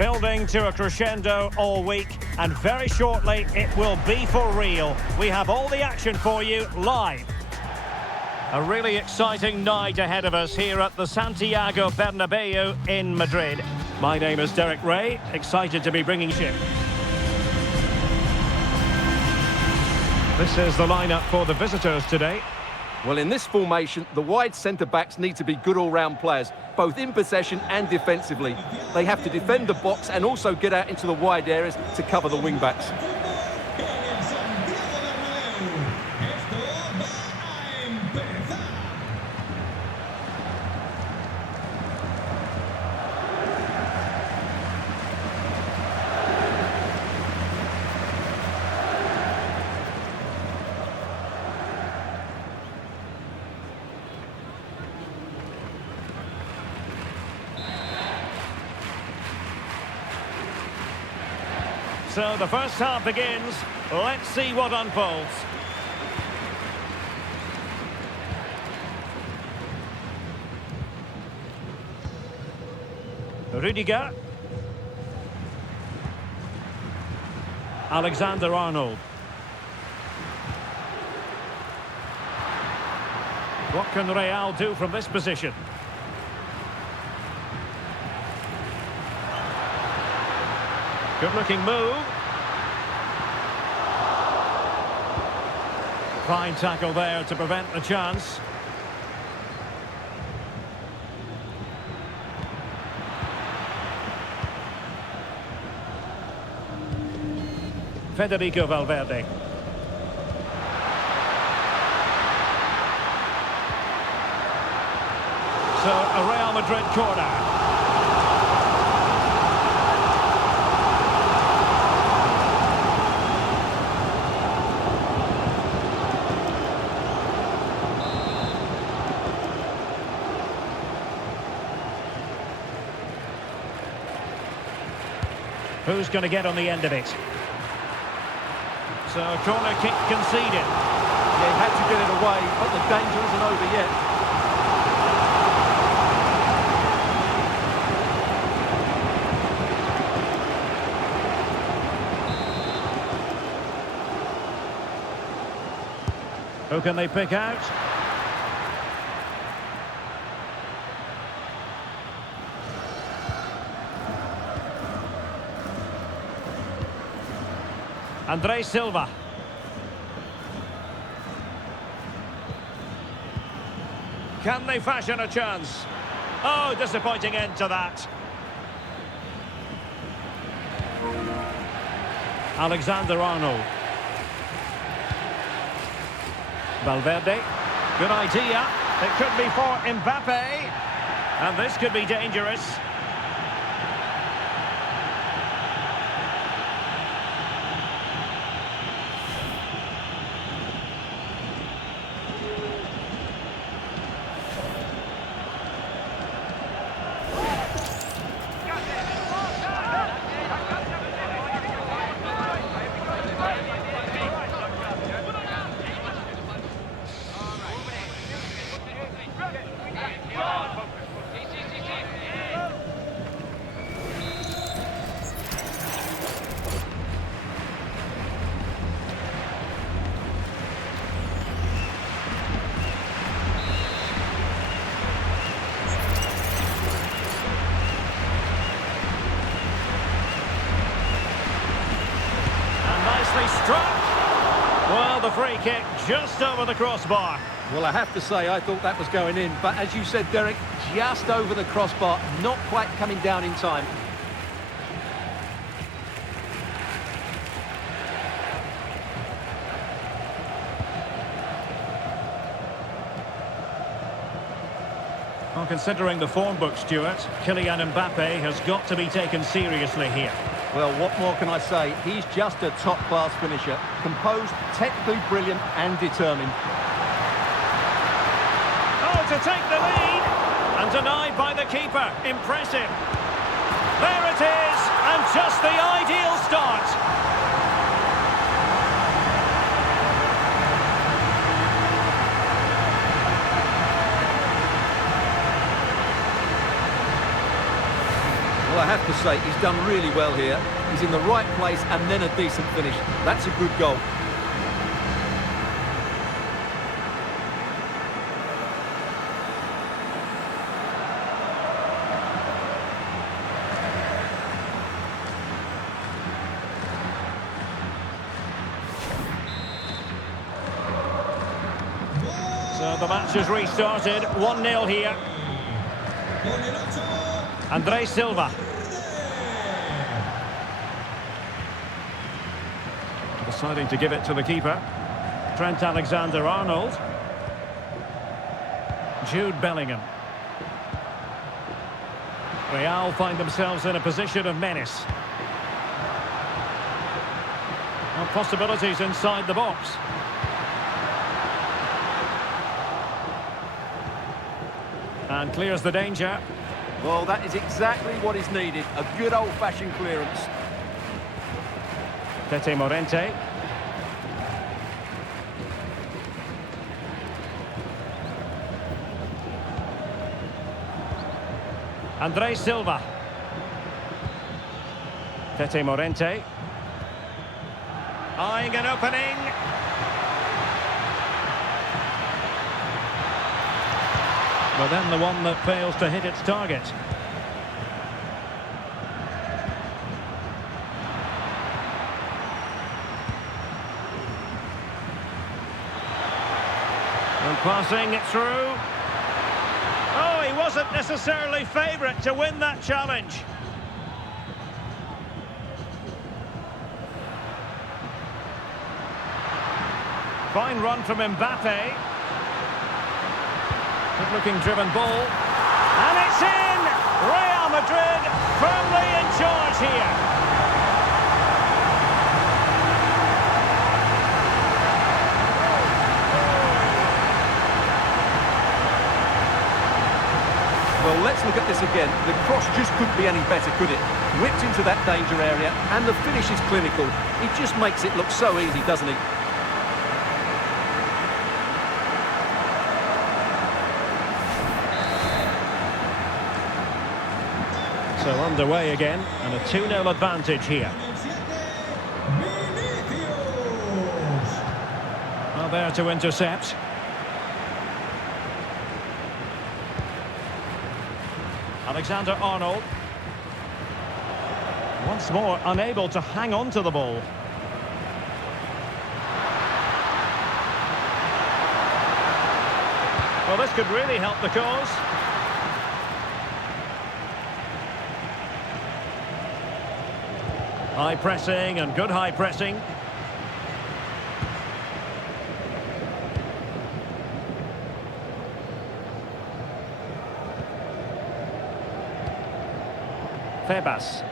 Building to a crescendo all week, and very shortly it will be for real. We have all the action for you live. A really exciting night ahead of us here at the Santiago Bernabeu in Madrid. My name is Derek Ray, excited to be bringing you. This is the lineup for the visitors today. Well, in this formation, the wide centre-backs need to be good all-round players, both in possession and defensively. They have to defend the box and also get out into the wide areas to cover the wing-backs. So the first half begins. Let's see what unfolds. Rudiger. Alexander-Arnold. What can Real do from this position? Good-looking move. Fine tackle there to prevent the chance. Federico Valverde. So, a Real Madrid corner. Who's going to get on the end of it? So, corner kick conceded. Yeah, he had to get it away, but the danger isn't over yet. Who can they pick out? Andre Silva. Can they fashion a chance? Oh, disappointing end to that. Alexander-Arnold. Valverde. Good idea. It could be for Mbappe. And this could be dangerous. Struck. Well, the free kick just over the crossbar. Well, I have to say, I thought that was going in. But as you said, Derek, just over the crossbar, not quite coming down in time. Well, considering the form book, Stuart, Kylian Mbappe has got to be taken seriously here. Well, what more can I say? He's just a top-class finisher. Composed, technically brilliant and determined. Oh, to take the lead! And denied by the keeper. Impressive. There it is! And just the ideal start. Well, I have to say, he's done really well here. He's in the right place and then a decent finish. That's a good goal. So the match has restarted, 1-0 here. Andre Silva. Deciding to give it to the keeper. Trent Alexander-Arnold. Jude Bellingham. Real find themselves in a position of menace. Well, possibilities inside the box. And clears the danger. Well, that is exactly what is needed. A good old-fashioned clearance. Tete Morente. Andre Silva. Tete Morente. Eyeing an opening. But then the one that fails to hit its target. And passing it through. Oh, he wasn't necessarily favourite to win that challenge. Fine run from Mbappe. Good-looking driven ball. And it's in! Real Madrid firmly in charge here. Well, let's look at this again. The cross just couldn't be any better, could it? Whipped into that danger area, and the finish is clinical. He just makes it look so easy, doesn't he? So underway again, and a 2-0 advantage here. Well, there to intercept. Alexander-Arnold. Once more, unable to hang on to the ball. Well, this could really help the cause. High pressing and good high pressing. Febas.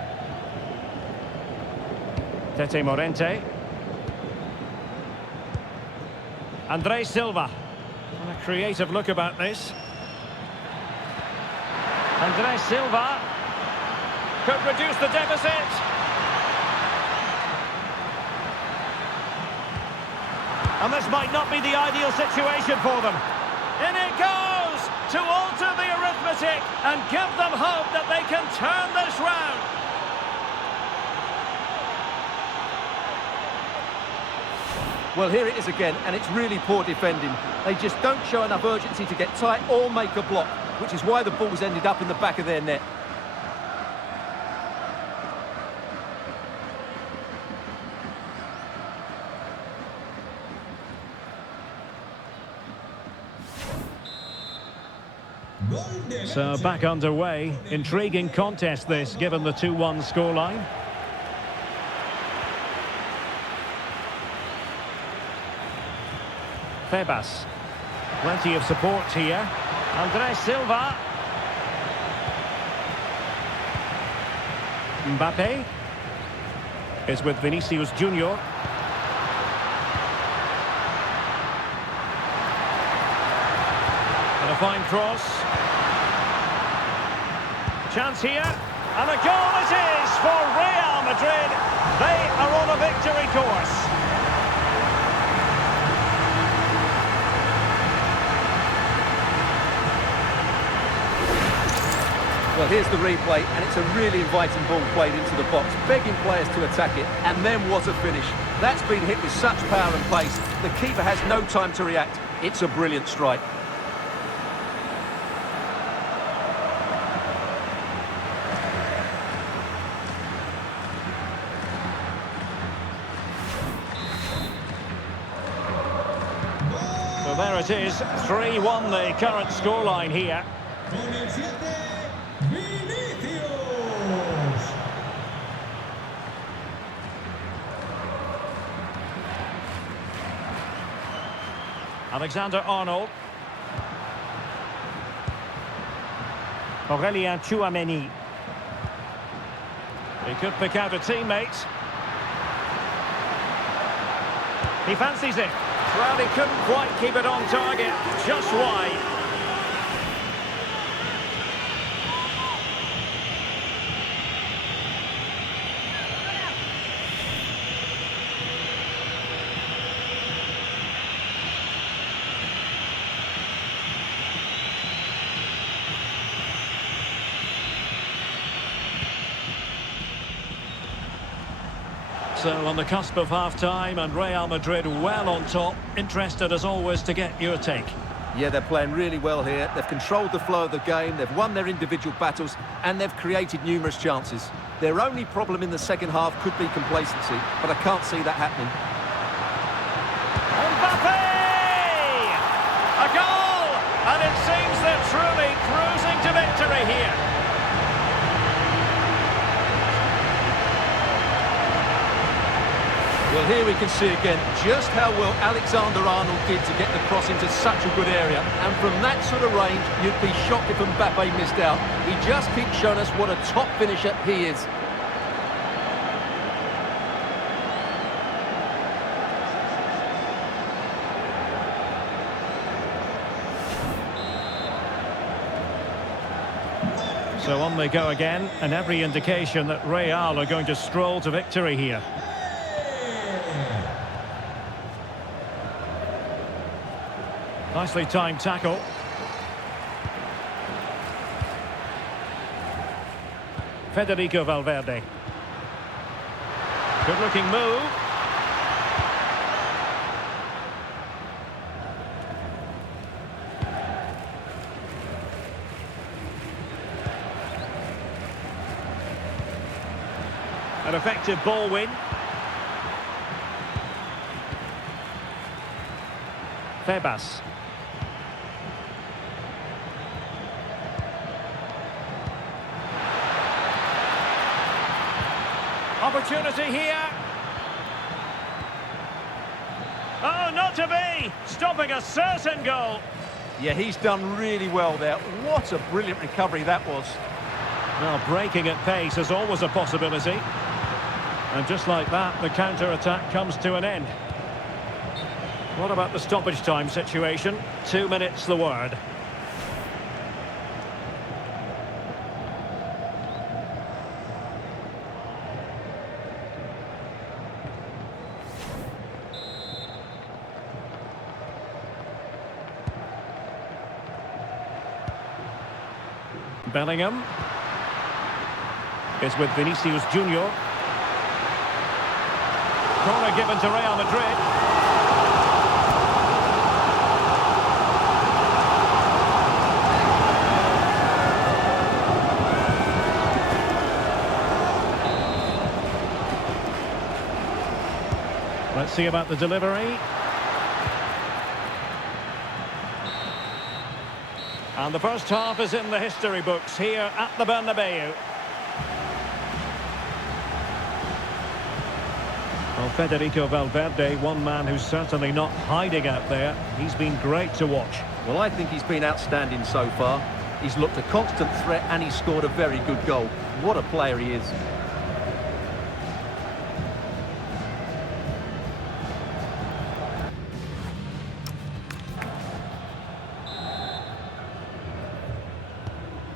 Tete Morente. Andre Silva. And a creative look about this. Andre Silva could reduce the deficit. And this might not be the ideal situation for them. In it goes to alter the arithmetic and give them hope that they can turn this round. Well, here it is again, and it's really poor defending. They just don't show enough urgency to get tight or make a block, which is why the ball's ended up in the back of their net. So back underway. Intriguing contest this, given the 2-1 scoreline. Febas. Plenty of support here. Andre Silva. Mbappe is with Vinicius Junior. And a fine cross. Chance here, and a goal it is for Real Madrid. They are on a victory course. Well, here's the replay, and it's a really inviting ball played into the box, begging players to attack it, and then what a finish. That's been hit with such power and pace. The keeper has no time to react. It's a brilliant strike. So there it is, 3-1 the current scoreline here. Alexander-Arnold. Aurélien Tchouaméni. He could pick out a teammate. He fancies it. Well, he couldn't quite keep it on target. Just wide. So on the cusp of half-time and Real Madrid well on top. Interested as always to get your take. Yeah, they're playing really well here. They've controlled the flow of the game, they've won their individual battles, and they've created numerous chances. Their only problem in the second half could be complacency, but I can't see that happening. Mbappe! A goal! And it seems they're truly cruising to victory here. Well, here we can see again just how well Alexander-Arnold did to get the cross into such a good area. And from that sort of range, you'd be shocked if Mbappe missed out. He just keeps showing us what a top finisher he is. So on they go again, and every indication that Real are going to stroll to victory here. Nicely timed tackle. Federico Valverde. Good looking move. An effective ball win. Febas. Opportunity here. Oh, not to be! Stopping a certain goal. Yeah, he's done really well there. What a brilliant recovery that was. Well, breaking at pace is always a possibility. And just like that, the counter-attack comes to an end. What about the stoppage time situation? 2 minutes the word. Bellingham is with Vinicius Junior. Corner given to Real Madrid. Let's see about the delivery. And the first half is in the history books here at the Bernabeu. Well, Federico Valverde, one man who's certainly not hiding out there. He's been great to watch. Well, I think he's been outstanding so far. He's looked a constant threat and he's scored a very good goal. What a player he is.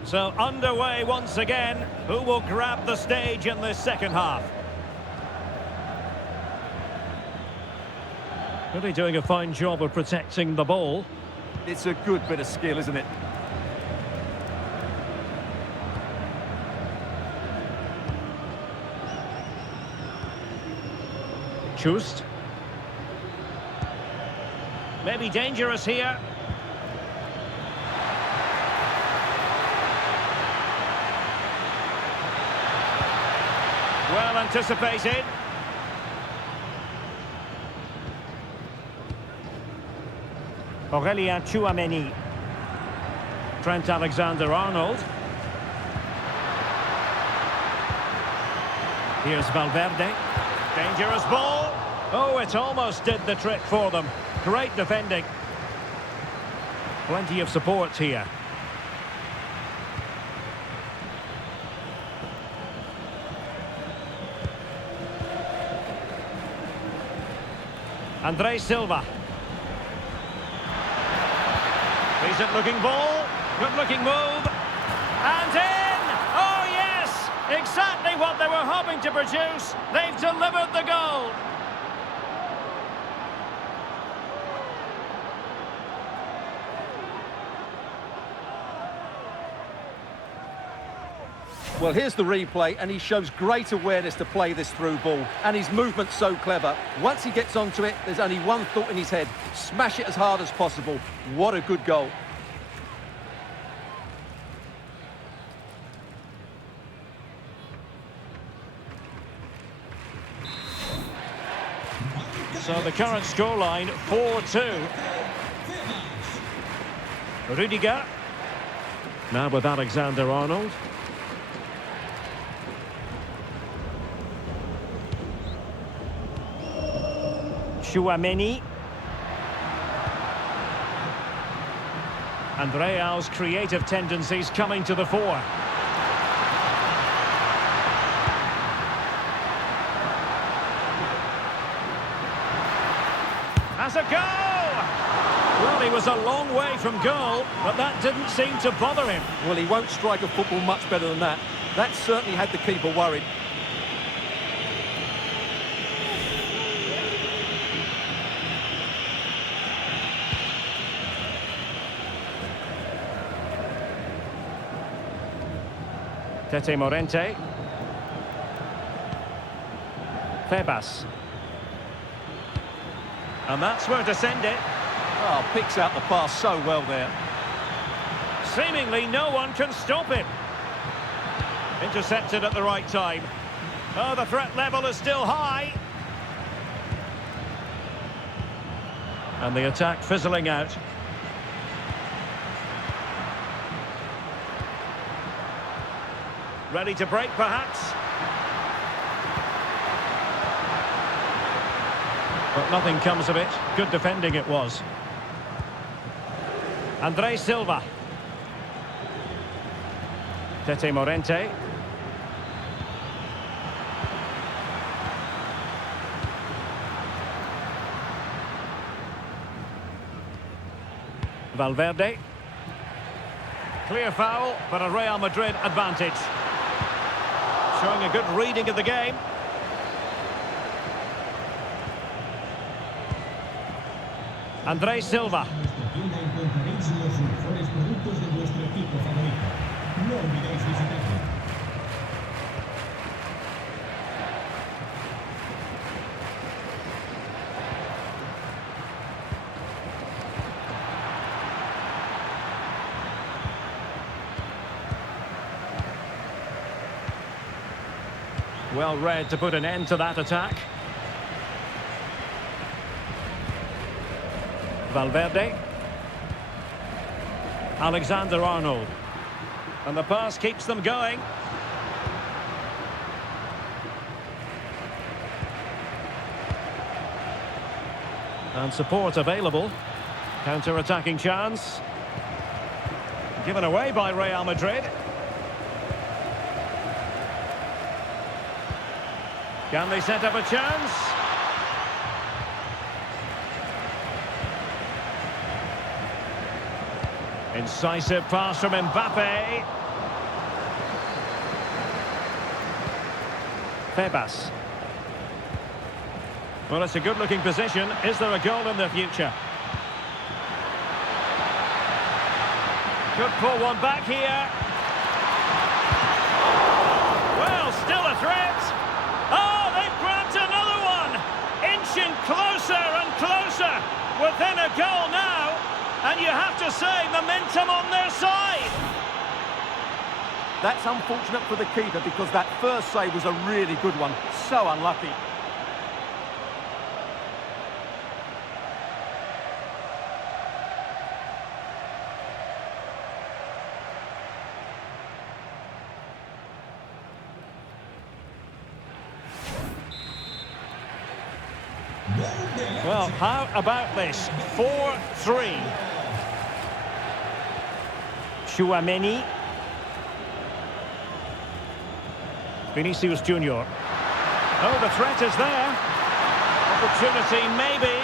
So underway once again. Who will grab the stage in this second half? Really doing a fine job of protecting the ball. It's a good bit of skill, isn't it? Chust. Maybe dangerous here. Well anticipated. Aurelien Tchouameni. Trent Alexander-Arnold. Here's Valverde. Dangerous ball. Oh, it almost did the trick for them. Great defending. Plenty of support here. Andre Silva. Decent looking ball. Good looking move. And in! Oh yes! Exactly what they were hoping to produce. They've delivered the goal. Well, here's the replay, and he shows great awareness to play this through ball. And his movement's so clever. Once he gets onto it, there's only one thought in his head. Smash it as hard as possible. What a good goal. So the current scoreline, 4-2. Rudiger. Now with Alexander-Arnold. Tchouameni. And Real's creative tendencies coming to the fore. Has a go! Well, he was a long way from goal, but that didn't seem to bother him. Well, he won't strike a football much better than that. That certainly had the keeper worried. Tete Morente. Febas. And that's where to send it. Oh, picks out the pass so well there. Seemingly no one can stop him. Intercepted at the right time. Oh, the threat level is still high. And the attack fizzling out. Ready to break, perhaps? But nothing comes of it. Good defending it was. Andre Silva. Tete Morente. Valverde. Clear foul, but a Real Madrid advantage. Showing a good reading of the game. Andre Silva. Well read to put an end to that attack. Valverde. Alexander-Arnold. And the pass keeps them going. And support available. Counter-attacking chance. Given away by Real Madrid. Can they set up a chance? Incisive pass from Mbappe. Febas. Well, it's a good-looking position. Is there a goal in the future? Could pull one back here. Well, still a threat. Oh, they've grabbed another one. you have to say, momentum on their side. That's unfortunate for the keeper because that first save was a really good one. So unlucky. Well, how about this? 4-3. Chouameni. Vinicius Junior. Oh, the threat is there. Opportunity, maybe.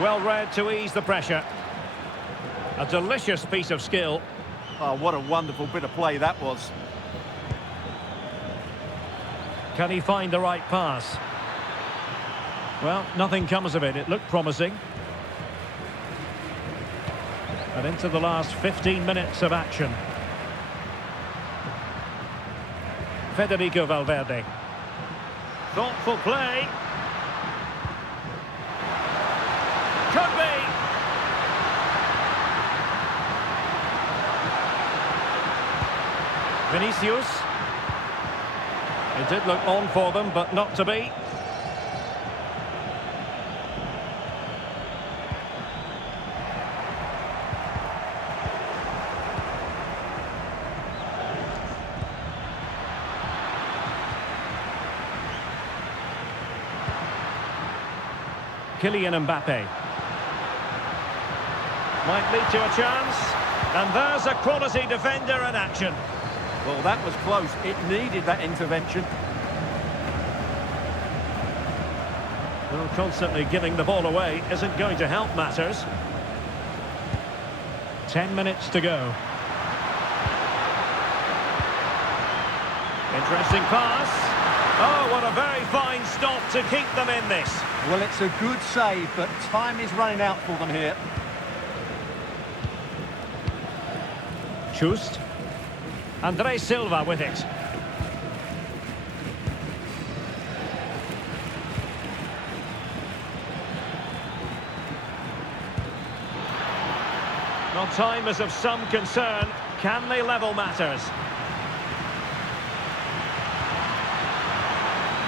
Well read to ease the pressure. A delicious piece of skill. Oh, what a wonderful bit of play that was. Can he find the right pass? Well, nothing comes of it. It looked promising. And into the last 15 minutes of action. Federico Valverde. Thoughtful play. Could be. Vinicius. It did look on for them, but not to be. Kylian Mbappe. Might lead to a chance. And there's a quality defender in action. Well, that was close. It needed that intervention. Well, constantly giving the ball away isn't going to help matters. 10 minutes to go. Interesting pass. Oh, what a very fine stop to keep them in this. Well, it's a good save, but time is running out for them here. Chust. Andre Silva with it. Well, time is of some concern. Can they level matters?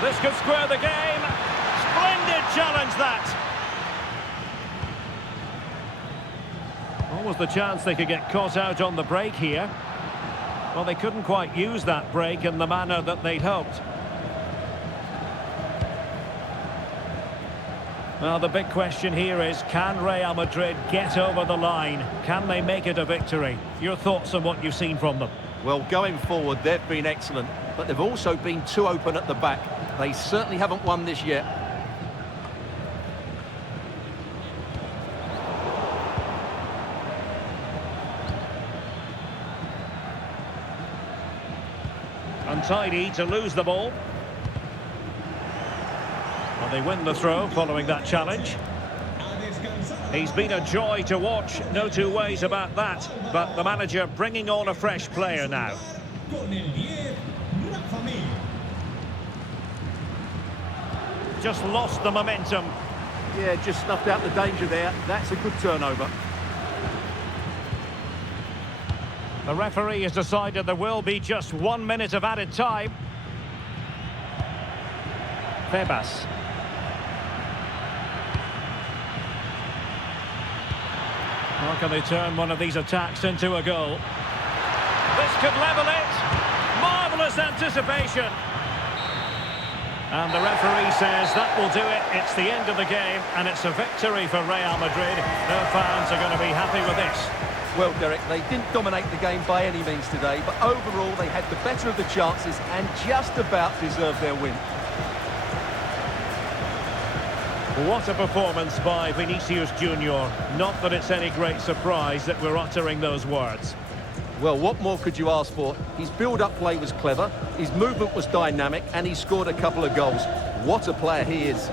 This could square the game. Splendid challenge, that. What was the chance they could get caught out on the break here? Well, they couldn't quite use that break in the manner that they'd hoped. Well, the big question here is, can Real Madrid get over the line? Can they make it a victory? Your thoughts on what you've seen from them? Well, going forward, they've been excellent, but they've also been too open at the back. They certainly haven't won this yet. Untidy to lose the ball. Well, they win the throw following that challenge. He's been a joy to watch, no two ways about that. But the manager bringing on a fresh player now. Just lost the momentum. Yeah, just snuffed out the danger there. That's a good turnover. The referee has decided there will be just 1 minute of added time. Febas. How can they turn one of these attacks into a goal? This could level it. Marvellous anticipation. And the referee says that will do it. It's the end of the game, and it's a victory for Real Madrid. Their fans are going to be happy with this. Well, Derek, they didn't dominate the game by any means today, but overall they had the better of the chances and just about deserved their win. What a performance by Vinicius Junior. Not that it's any great surprise that we're uttering those words. Well, what more could you ask for? His build-up play was clever, his movement was dynamic, and he scored a couple of goals. What a player he is.